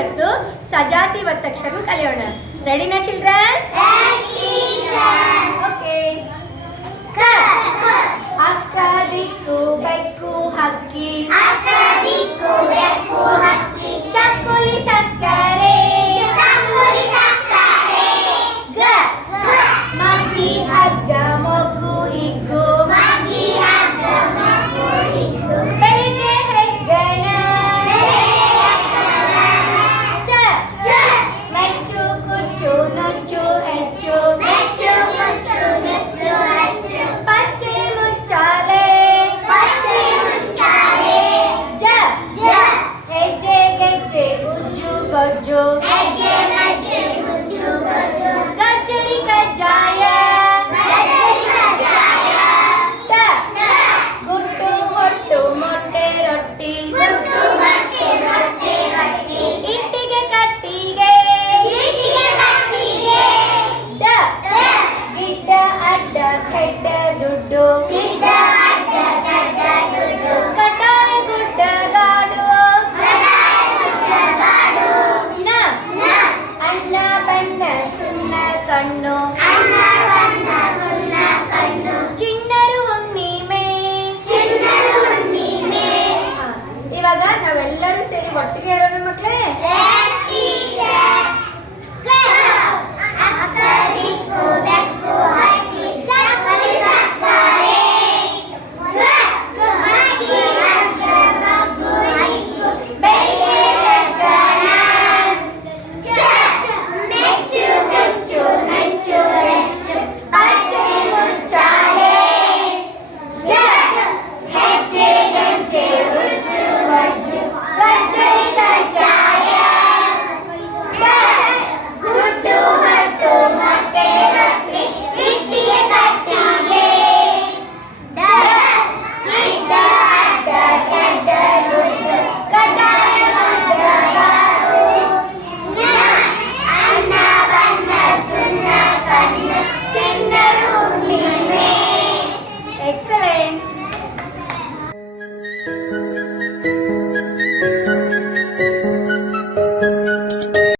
ಮತ್ತು ಸಜಾತಿ ಒತ್ತಕ್ಷರಗಳು ಕಲಿಯೋಣ. ರೆಡಿನಾ ಚಿಲ್ಡ್ರನ್ 就再见。ಎಲ್ಲರೂ ಸೇರಿ ಒಟ್ಟಿಗೆ ಹೇಳೋಣ ಮಕ್ಕಳೇ